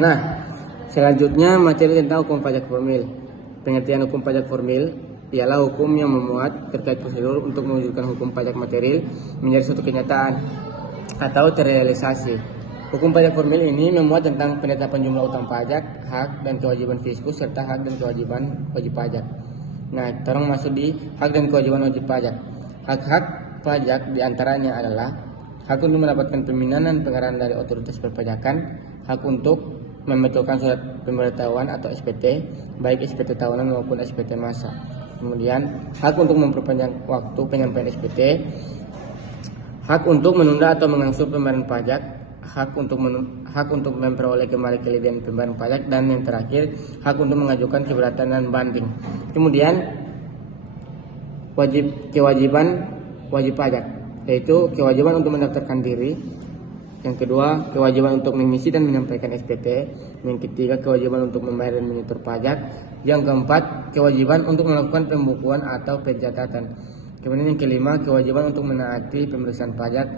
Nah, selanjutnya materi tentang hukum pajak formil. Pengertian hukum pajak formil ialah hukum yang memuat terkait prosedur untuk mewujudkan hukum pajak material menjadi suatu kenyataan atau terrealisasi. Hukum pajak formil ini memuat tentang penetapan jumlah utang pajak, hak dan kewajiban fiskus serta hak dan kewajiban wajib pajak. Nah, terang masuk di hak dan kewajiban wajib pajak. Hak-hak pajak diantaranya adalah hak untuk mendapatkan pemindahan pengarahan dari otoritas perpajakan, hak untuk membetulkan surat pemberitahuan atau SPT, baik SPT tahunan maupun SPT masa. Kemudian hak untuk memperpanjang waktu penyampaian SPT, hak untuk menunda atau mengangsur pembayaran pajak, hak untuk memperoleh kembali kelebihan pembayaran pajak, dan yang terakhir hak untuk mengajukan keberatan dan banding. Kemudian kewajiban wajib pajak, yaitu kewajiban untuk mendaftarkan diri. Yang kedua, kewajiban untuk mengisi dan menyampaikan SPT. Yang ketiga, kewajiban untuk membayar dan menyetor pajak. Yang keempat, kewajiban untuk melakukan pembukuan atau pencatatan. Kemudian yang kelima, kewajiban untuk menaati pemeriksaan pajak.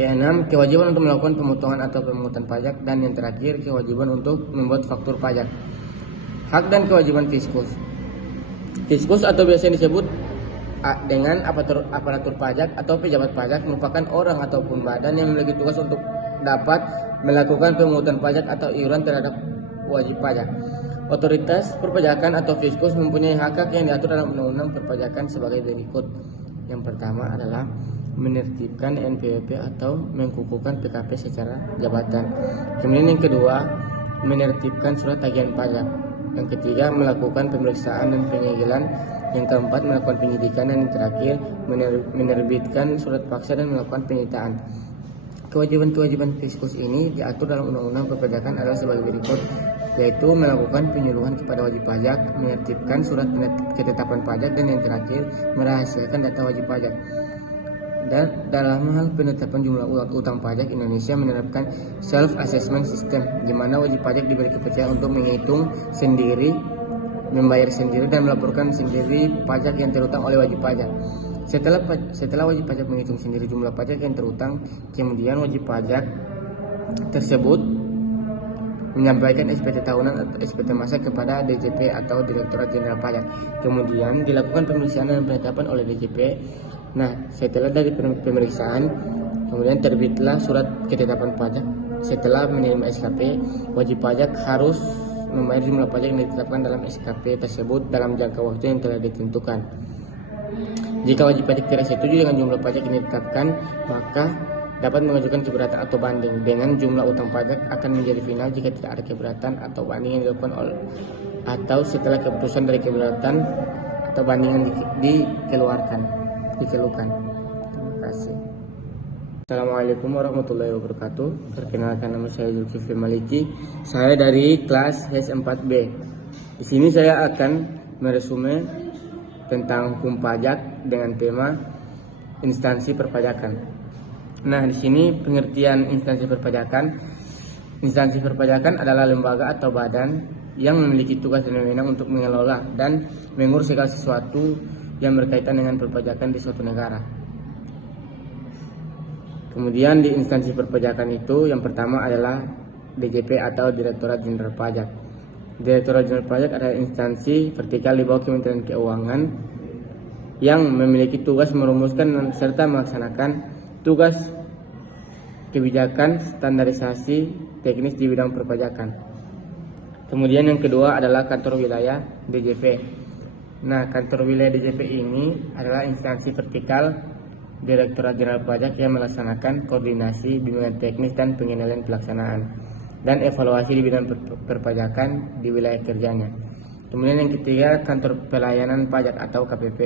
Keenam, kewajiban untuk melakukan pemotongan atau pemungutan pajak. Dan yang terakhir, kewajiban untuk membuat faktur pajak. Hak dan kewajiban fiskus. Fiskus atau biasanya disebut dengan aparatur pajak atau pejabat pajak merupakan orang ataupun badan yang memiliki tugas untuk dapat melakukan pemungutan pajak atau iuran terhadap wajib pajak. Otoritas perpajakan atau fiskus mempunyai hak yang diatur dalam undang-undang perpajakan sebagai berikut. Yang pertama adalah menertibkan NPWP atau mengkukuhkan PKP secara jabatan. Kemudian yang kedua, menertibkan surat tagihan pajak. Yang ketiga, melakukan pemeriksaan dan penyegelan. Yang keempat, melakukan penyidikan. Dan yang terakhir, menerbitkan surat paksa dan melakukan penyitaan. Kewajiban-kewajiban fiskus ini diatur dalam Undang-Undang Perpajakan adalah sebagai berikut, yaitu melakukan penyuluhan kepada wajib pajak, menertibkan surat ketetapan pajak, dan yang terakhir, merahasiakan data wajib pajak. Dan dalam hal penetapan jumlah utang pajak, Indonesia menerapkan self-assessment system, di mana wajib pajak diberi kepercayaan untuk menghitung sendiri, membayar sendiri, dan melaporkan sendiri pajak yang terutang oleh wajib pajak. Setelah wajib pajak menghitung sendiri jumlah pajak yang terutang, kemudian wajib pajak tersebut menyampaikan SPT tahunan atau SPT masa kepada DJP atau Direktorat Jenderal Pajak. Kemudian dilakukan pemeriksaan dan penetapan oleh DJP. Nah, setelah dari pemeriksaan, kemudian terbitlah surat ketetapan pajak. Setelah menerima SKP, wajib pajak harus membayar jumlah pajak yang ditetapkan dalam SKP tersebut dalam jangka waktu yang telah ditentukan. Jika wajib pajak tidak setuju dengan jumlah pajak yang ditetapkan, maka dapat mengajukan keberatan atau banding. Dengan jumlah utang pajak akan menjadi final jika tidak ada keberatan atau banding yang dilakukan atau setelah keputusan dari keberatan atau banding yang dikeluarkan. Terima kasih. Assalamualaikum warahmatullahi wabarakatuh. Perkenalkan, nama saya Zulkifli Maliki. Saya dari kelas S4B. Di sini saya akan meresume tentang hukum pajak dengan tema instansi perpajakan. Nah, di sini pengertian instansi perpajakan. Instansi perpajakan adalah lembaga atau badan yang memiliki tugas dan wewenang untuk mengelola dan mengurus segala sesuatu yang berkaitan dengan perpajakan di suatu negara. Kemudian di instansi perpajakan itu yang pertama adalah DJP atau Direktorat Jenderal Pajak. Direktorat Jenderal Pajak adalah instansi vertikal di bawah Kementerian Keuangan yang memiliki tugas merumuskan serta melaksanakan tugas kebijakan standarisasi teknis di bidang perpajakan. Kemudian yang kedua adalah kantor wilayah DJP. Nah, kantor wilayah DJP ini adalah instansi vertikal Direktorat Jenderal Pajak yang melaksanakan koordinasi, bimbingan teknis, dan pengendalian pelaksanaan dan evaluasi di bidang perpajakan di wilayah kerjanya. Kemudian yang ketiga, kantor pelayanan pajak atau KPP.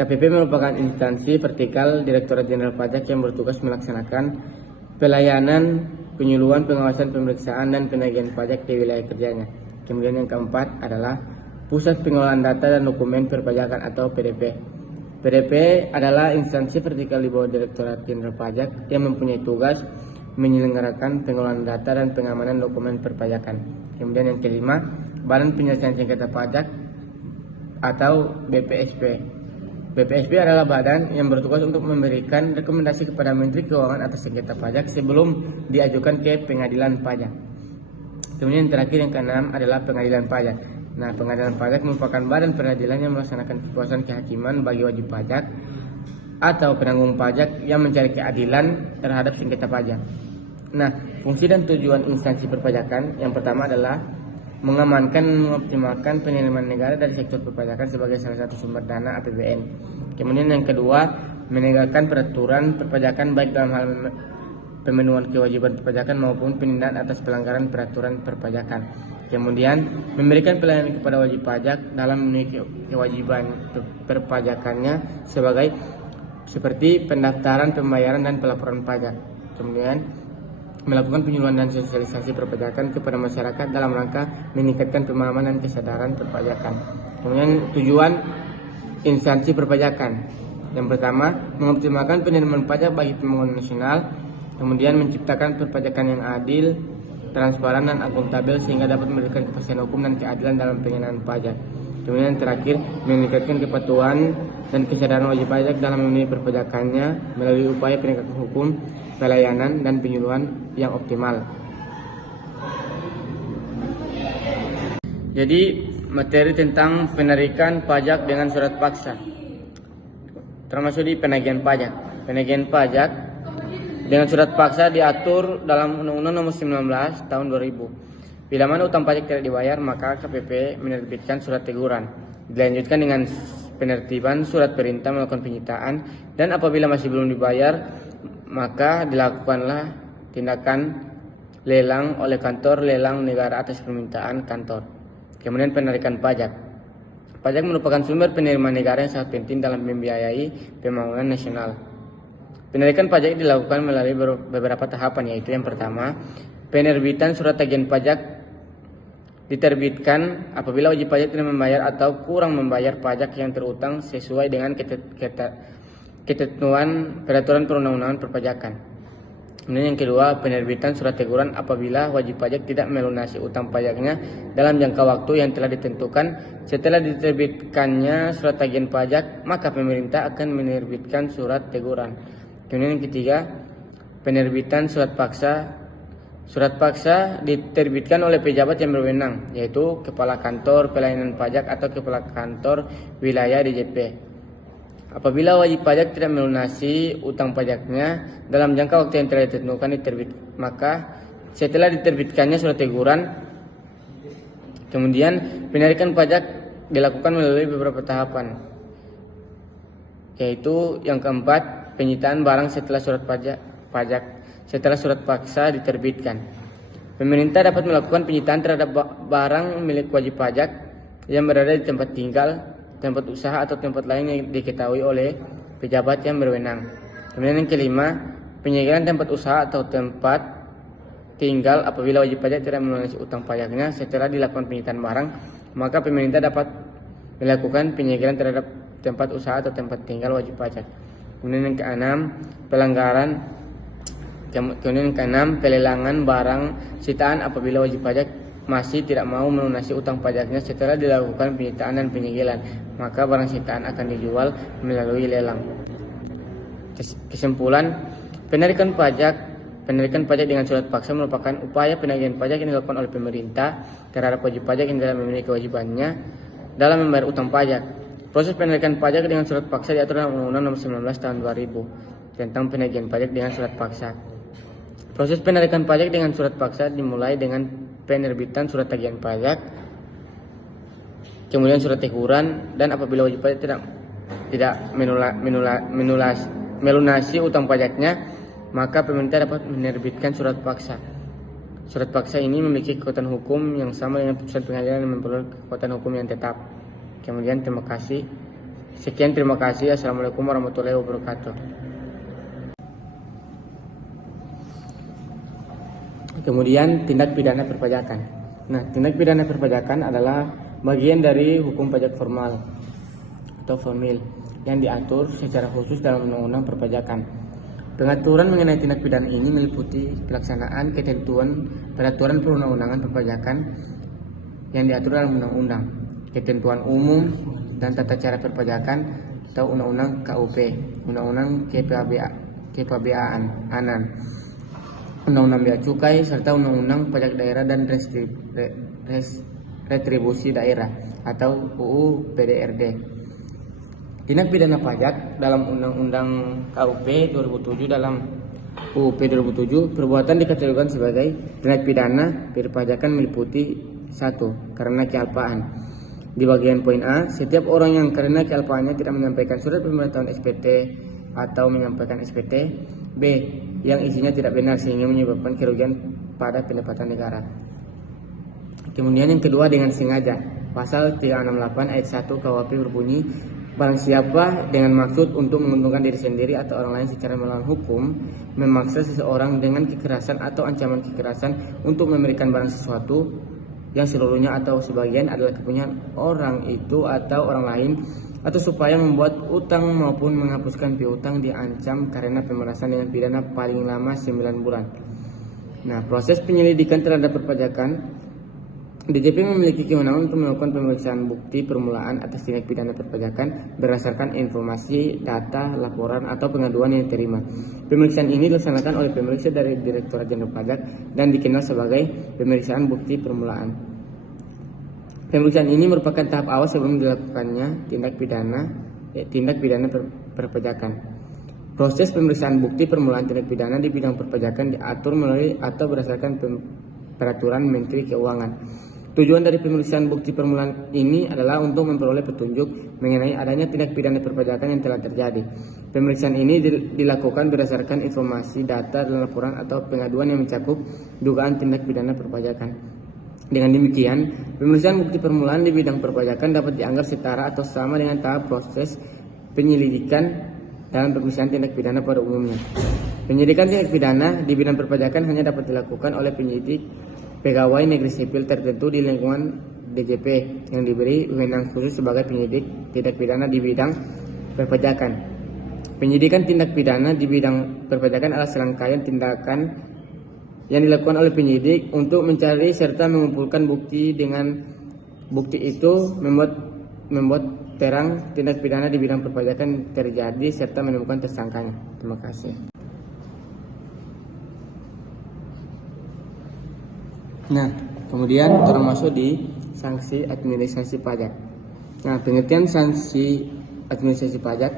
KPP merupakan instansi vertikal Direktorat Jenderal Pajak yang bertugas melaksanakan pelayanan, penyuluhan, pengawasan, pemeriksaan, dan penagihan pajak di wilayah kerjanya. Kemudian yang keempat adalah Pusat Pengolahan Data dan Dokumen Perpajakan atau PDP. PDP adalah instansi vertikal di bawah Direktorat Jenderal Pajak yang mempunyai tugas menyelenggarakan pengolahan data dan pengamanan dokumen perpajakan. Kemudian yang kelima, Badan Penyelesaian Sengketa Pajak atau BPSP. BPSP adalah badan yang bertugas untuk memberikan rekomendasi kepada Menteri Keuangan atas sengketa pajak sebelum diajukan ke pengadilan pajak. Kemudian yang terakhir yang keenam adalah pengadilan pajak. Nah, pengadilan pajak merupakan badan peradilan yang melaksanakan kekuasaan kehakiman bagi wajib pajak atau penanggung pajak yang mencari keadilan terhadap sengketa pajak. Nah, fungsi dan tujuan instansi perpajakan yang pertama adalah mengamankan dan mengoptimalkan penerimaan negara dari sektor perpajakan sebagai salah satu sumber dana APBN. Kemudian yang kedua, menegakkan peraturan perpajakan baik dalam hal pemenuhan kewajiban perpajakan maupun penindakan atas pelanggaran peraturan perpajakan. Kemudian, memberikan pelayanan kepada wajib pajak dalam memenuhi kewajiban perpajakannya seperti pendaftaran, pembayaran, dan pelaporan pajak. Kemudian, melakukan penyuluhan dan sosialisasi perpajakan kepada masyarakat dalam rangka meningkatkan pemahaman dan kesadaran perpajakan. Kemudian tujuan instansi perpajakan. Yang pertama, mengoptimalkan penerimaan pajak bagi pembangunan nasional, kemudian menciptakan perpajakan yang adil, transparan, dan akuntabel sehingga dapat memberikan kepastian hukum dan keadilan dalam pengenaan pajak. Kemudian yang terakhir, meningkatkan kepatuhan dan kesadaran wajib pajak dalam memenuhi perpajakannya melalui upaya penegakan hukum, pelayanan, dan penyuluhan yang optimal. Jadi, materi tentang penarikan pajak dengan surat paksa, termasuk di penagihan pajak. Penagihan pajak dengan surat paksa diatur dalam Undang-Undang Nomor 19 Tahun 2000. Bila mana utang pajak tidak dibayar, maka KPP menerbitkan surat teguran. Dilanjutkan dengan penertiban surat perintah melakukan penyitaan, dan apabila masih belum dibayar, maka dilakukanlah tindakan lelang oleh kantor lelang negara atas permintaan kantor. Kemudian penarikan pajak. Pajak merupakan sumber penerimaan negara yang sangat penting dalam membiayai pembangunan nasional. Penarikan pajak dilakukan melalui beberapa tahapan, yaitu yang pertama, penerbitan surat tagihan pajak diterbitkan apabila wajib pajak tidak membayar atau kurang membayar pajak yang terutang sesuai dengan ketentuan peraturan perundang-undangan perpajakan. Kemudian yang kedua, penerbitan surat teguran apabila wajib pajak tidak melunasi utang pajaknya dalam jangka waktu yang telah ditentukan. Setelah diterbitkannya surat tagihan pajak, maka pemerintah akan menerbitkan surat teguran. Kemudian yang ketiga, penerbitan surat paksa. Surat paksa diterbitkan oleh pejabat yang berwenang, yaitu Kepala Kantor Pelayanan Pajak atau Kepala Kantor Wilayah DJP. Apabila wajib pajak tidak melunasi utang pajaknya dalam jangka waktu yang telah ditentukan maka setelah diterbitkannya surat teguran, kemudian penarikan pajak dilakukan melalui beberapa tahapan, yaitu yang keempat, penyitaan barang setelah surat paksa diterbitkan. Pemerintah dapat melakukan penyitaan terhadap barang milik wajib pajak yang berada di tempat tinggal, tempat usaha, atau tempat lain yang diketahui oleh pejabat yang berwenang. Kemudian yang kelima, penyegelan tempat usaha atau tempat tinggal apabila wajib pajak tidak melunasi utang pajaknya. Setelah dilakukan penyitaan barang, maka pemerintah dapat melakukan penyegelan terhadap tempat usaha atau tempat tinggal wajib pajak. Kemudian yang keenam, pelelangan barang sitaan apabila wajib pajak masih tidak mau melunasi utang pajaknya setelah dilakukan penyitaan dan penyegelan, maka barang sitaan akan dijual melalui lelang. Kesimpulan, penarikan pajak dengan surat paksa merupakan upaya penagihan pajak yang dilakukan oleh pemerintah terhadap wajib pajak yang tidak memenuhi kewajibannya dalam membayar utang pajak. Proses penarikan pajak dengan surat paksa diatur dalam Undang-Undang Nomor 19 Tahun 2000 tentang penagihan pajak dengan surat paksa. Proses penarikan pajak dengan surat paksa dimulai dengan penerbitan surat tagihan pajak, kemudian surat teguran, dan apabila wajib pajak tidak melunasi utang pajaknya, maka pemerintah dapat menerbitkan surat paksa. Surat paksa ini memiliki kekuatan hukum yang sama dengan putusan pengadilan yang memperoleh kekuatan hukum yang tetap. Kemudian terima kasih. Sekian, terima kasih. Assalamualaikum warahmatullahi wabarakatuh. Kemudian tindak pidana perpajakan. Nah, tindak pidana perpajakan adalah bagian dari hukum pajak formal atau formil yang diatur secara khusus dalam Undang-Undang Perpajakan. Pengaturan mengenai tindak pidana ini meliputi pelaksanaan ketentuan peraturan perundang-undangan perpajakan yang diatur dalam undang-undang, ketentuan umum dan tata cara perpajakan atau Undang-Undang KUP, Undang-Undang Kepabeaan Anan, Undang-Undang Bea Cukai, serta Undang-Undang Pajak Daerah dan Retribusi Daerah atau UU PDRD. Tindak pidana pajak dalam Undang-Undang KUP 2007 dalam UUP 2007, perbuatan dikategorikan sebagai tindak pidana perpajakan meliputi 1. Karena kealpaan. Di bagian poin A, setiap orang yang karena kealpaannya tidak menyampaikan surat pemberitahuan SPT atau menyampaikan SPT. B. Yang isinya tidak benar sehingga menyebabkan kerugian pada pendapatan negara. Kemudian yang kedua, dengan sengaja. Pasal 368 ayat 1 KUHP berbunyi, barang siapa dengan maksud untuk menguntungkan diri sendiri atau orang lain secara melawan hukum memaksa seseorang dengan kekerasan atau ancaman kekerasan untuk memberikan barang sesuatu yang seluruhnya atau sebagian adalah kepunyaan orang itu atau orang lain, atau supaya membuat utang maupun menghapuskan piutang, diancam karena pemerasan dengan pidana paling lama 9 bulan. Nah, proses penyelidikan terhadap perpajakan, DJP memiliki kewenangan untuk melakukan pemeriksaan bukti permulaan atas tindak pidana perpajakan berdasarkan informasi, data, laporan, atau pengaduan yang diterima. Pemeriksaan ini dilaksanakan oleh pemeriksa dari Direktorat Jenderal Pajak dan dikenal sebagai pemeriksaan bukti permulaan. Pemeriksaan ini merupakan tahap awal sebelum dilakukannya tindak pidana perpajakan. Proses pemeriksaan bukti permulaan tindak pidana di bidang perpajakan diatur melalui atau berdasarkan peraturan Menteri Keuangan. Tujuan dari pemeriksaan bukti permulaan ini adalah untuk memperoleh petunjuk mengenai adanya tindak pidana perpajakan yang telah terjadi. Pemeriksaan ini dilakukan berdasarkan informasi, data, dan laporan atau pengaduan yang mencakup dugaan tindak pidana perpajakan. Dengan demikian, pemeriksaan bukti permulaan di bidang perpajakan dapat dianggap setara atau sama dengan tahap proses penyelidikan dalam pemeriksaan tindak pidana pada umumnya. Penyidikan tindak pidana di bidang perpajakan hanya dapat dilakukan oleh penyidik pegawai negeri sipil tertentu di lingkungan DJP yang diberi wewenang khusus sebagai penyidik tindak pidana di bidang perpajakan. Penyidikan tindak pidana di bidang perpajakan adalah serangkaian tindakan yang dilakukan oleh penyidik untuk mencari serta mengumpulkan bukti. Dengan bukti itu membuat terang tindak pidana di bidang perpajakan terjadi serta menemukan tersangkanya. Terima kasih. Nah, kemudian termasuk di sanksi administrasi pajak. Nah, pengertian sanksi administrasi pajak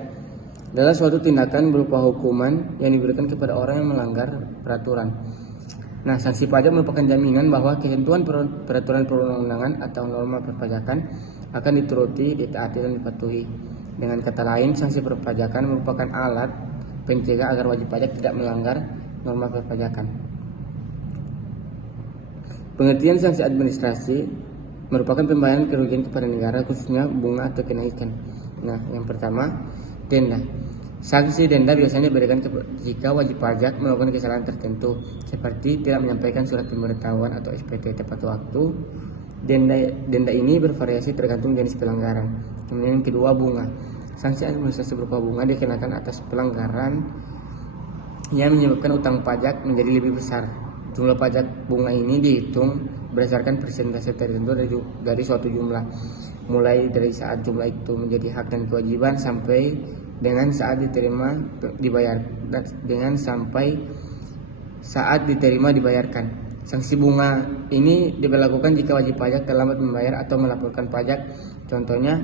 adalah suatu tindakan berupa hukuman yang diberikan kepada orang yang melanggar peraturan. Nah, sanksi pajak merupakan jaminan bahwa ketentuan peraturan perundang-undangan atau norma perpajakan akan dituruti, ditaati, dan dipatuhi. Dengan kata lain, sanksi perpajakan merupakan alat pencegah agar wajib pajak tidak melanggar norma perpajakan. Pengertian sanksi administrasi merupakan pembayaran kerugian kepada negara, khususnya bunga atau kenaikan. Nah, yang pertama, denda. Sanksi denda biasanya diberikan jika wajib pajak melakukan kesalahan tertentu, seperti tidak menyampaikan surat pemberitahuan atau SPT tepat waktu. Denda ini bervariasi tergantung jenis pelanggaran. Kemudian yang kedua, bunga. Sanksi administrasi berupa bunga dikenakan atas pelanggaran yang menyebabkan utang pajak menjadi lebih besar. Jumlah pajak bunga ini dihitung berdasarkan persentase tertentu dari suatu jumlah, mulai dari saat jumlah itu menjadi hak dan kewajiban sampai dengan saat diterima dibayarkan. Sanksi bunga ini diberlakukan jika wajib pajak terlambat membayar atau melaporkan pajak. Contohnya,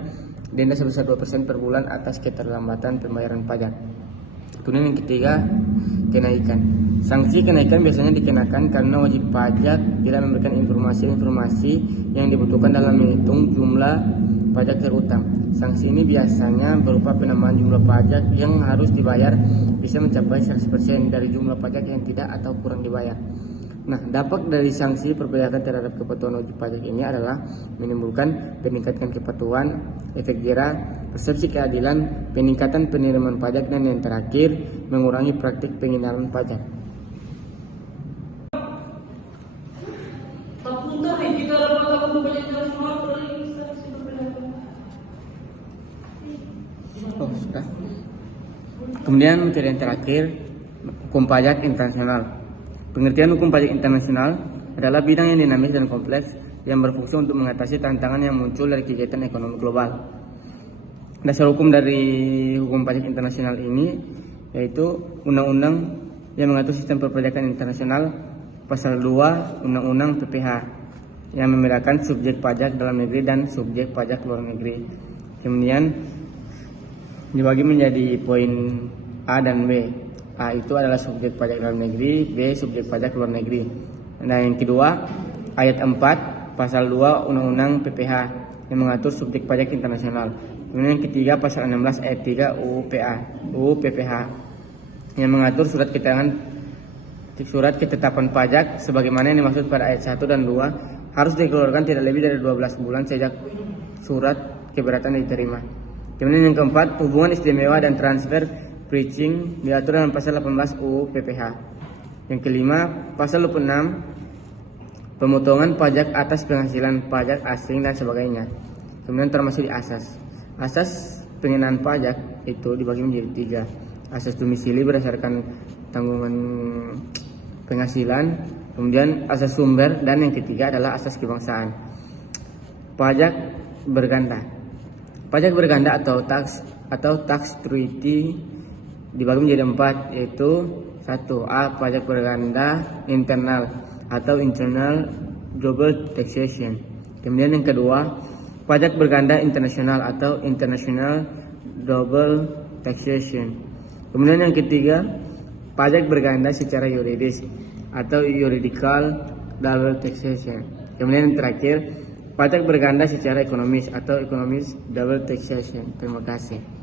denda sebesar 2% per bulan atas keterlambatan pembayaran pajak. Kemudian yang ketiga, kenaikan. Sanksi kenaikan biasanya dikenakan karena wajib pajak tidak memberikan informasi yang dibutuhkan dalam menghitung jumlah pajak terutang. Sanksi ini biasanya berupa penambahan jumlah pajak yang harus dibayar bisa mencapai 100% dari jumlah pajak yang tidak atau kurang dibayar. Nah, dampak dari sanksi perpajakan terhadap kepatuhan wajib pajak ini adalah menimbulkan peningkatan kepatuhan, efek jera, persepsi keadilan, peningkatan penerimaan pajak, dan yang terakhir, mengurangi praktik penghinaan pajak. Kemudian materi yang terakhir, hukum pajak internasional. Pengertian hukum pajak internasional adalah bidang yang dinamis dan kompleks yang berfungsi untuk mengatasi tantangan yang muncul dari kegiatan ekonomi global. dasar hukum dari hukum pajak internasional ini yaitu undang-undang yang mengatur sistem perpajakan internasional, pasal 2 Undang-Undang PPH yang membedakan subjek pajak dalam negeri dan subjek pajak luar negeri. Kemudian dibagi menjadi poin A dan B. A itu adalah subjek pajak dalam negeri, B subjek pajak luar negeri. Nah, yang kedua ayat 4 pasal 2 Undang-Undang PPH yang mengatur subjek pajak internasional. Kemudian yang ketiga pasal 16 ayat 3 UU PPH yang mengatur surat ketetapan pajak sebagaimana yang dimaksud pada ayat 1 dan 2 harus dikeluarkan tidak lebih dari 12 bulan sejak surat keberatan diterima. Kemudian yang keempat, hubungan istimewa dan transfer preaching diatur dalam pasal 18 UU PPH. Yang kelima, pasal 26 pemotongan pajak atas penghasilan pajak asing dan sebagainya. Kemudian termasuk di asas. Asas pengenaan pajak itu dibagi menjadi 3. Asas domisili berdasarkan tanggungan penghasilan, kemudian asas sumber, dan yang ketiga adalah asas kebangsaan. Pajak berganda. Pajak berganda atau tax treaty dibagi menjadi 4, yaitu 1A pajak berganda internal atau internal double taxation. Kemudian yang kedua, pajak berganda internasional atau international double taxation. Kemudian yang ketiga, pajak berganda secara yuridis atau juridical double taxation. Kemudian yang terakhir, pajak berganda secara ekonomis atau economic double taxation. Terima kasih.